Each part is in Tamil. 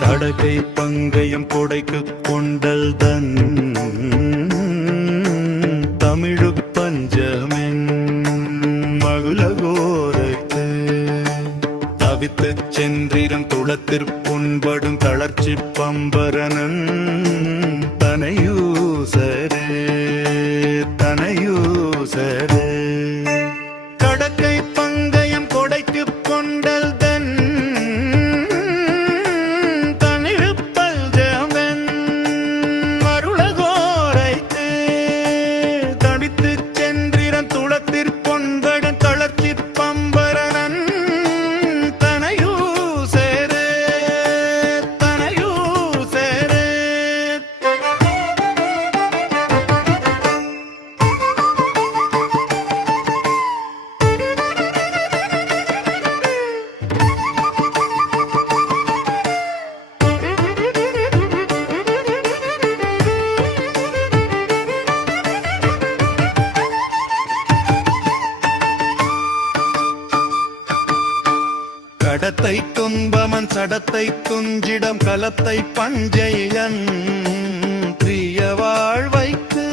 தடகை பங்கயம் கொடைக்கு கொண்டல் தன் தமிழு பஞ்சமென் மகுலகோரைத்து தவித்து சென்றிரம் துளத்திற்புண்படும் தளர்ச்சி பம்பரனன் தனையூசரே தனையூசரே கடக்கை பங்கயம் கொடைக்கு கொண்டல் தன் தனிழுப்பல் ஜவன் மருளகோரைத்து தடித்து சென்றிரம் துளத்திற்பொன்படன் தளர்ச்சி பம்பரனன் தனையூசரே தனையூசரே கடத்தை துன்பமன் சடத்தை துஞ்சிடம் கலத்தை பஞ்சையன் பிரிய வாழ்வைக்கு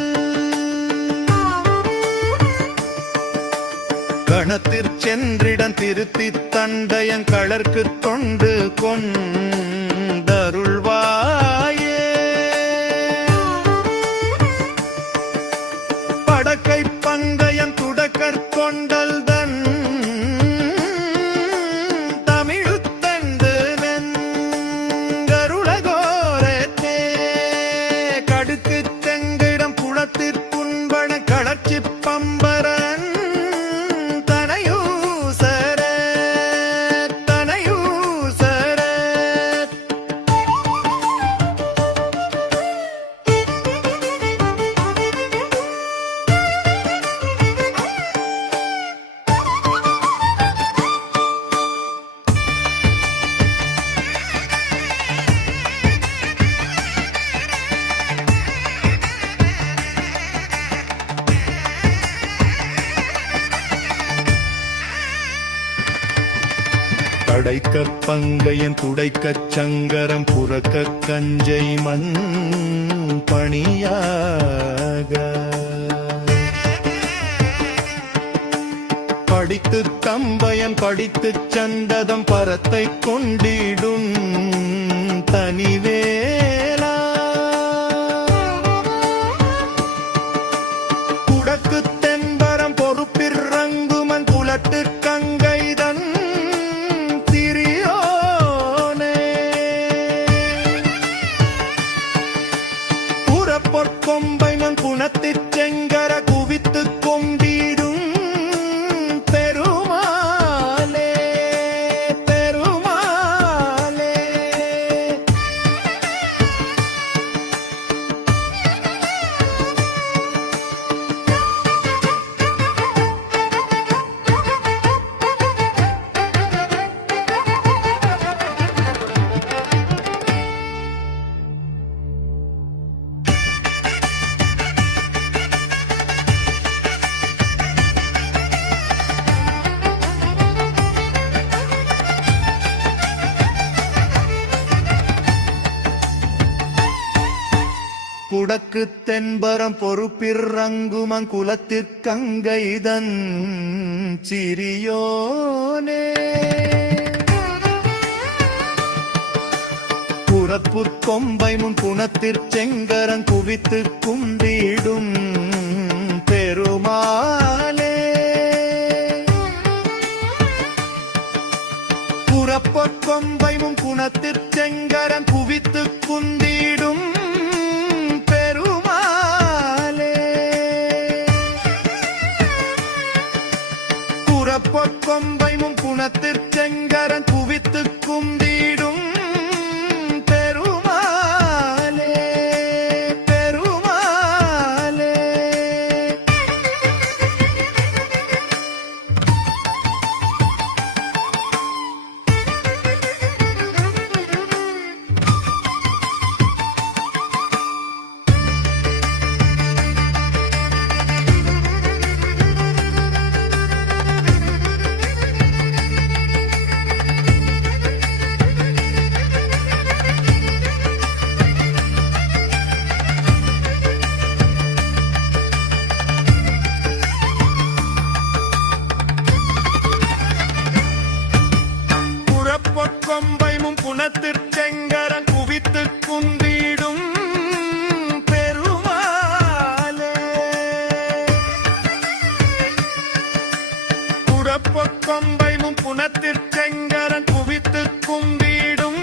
கணத்திற் சென்றிடம் திருத்தி தண்டையன் களர்க்கு தொண்டு கொண்டருள்வாயே படக்கை பங்கயம் துடக்கற் கொண்டல் தன் பம்பரன் தனையூசரே தனையூசரே படைக்க பங்கையன் துடைக்கச் சங்கரம் புறக்க கஞ்சை மண் பணியாக படித்து தம்பயன் படித்து சண்டதம் பரத்தை கொண்டிடும் தனிவேலா குடக்கு தென்பரம் பொறுப்பிறங்குமன் குலத்து கங்கைதன் பொற்கொம்பைமன் புனத்திற் செங்கர குவித்து கொம்பிடும் பெருமாளே பெருமாளே குடக்கு தென்பரம் பொறுப்பிறங்குமன் குலத்திற்கங்கைதன் சிறியோனே புறப்புற் கொம்பை முன் புனத்திற் செங்கரன் குவித்து கும்பிடும் பெருமாளே புறப்பொற் கொம்பை முன் புனத்திற் செங்கரன் குவித்து குந்திடும் பொற்கொம்பைமும் புனத்திற் செங்கரன் குவித்து குந்திடும் பெருமாளே பெருமாளே புனத்திற்செங்கரன் குவித்து குந்திடும் பெருமாளே குரப்பொக்கொம்பையும் புனத்திற்செங்கரன் குவித்து குந்திடும்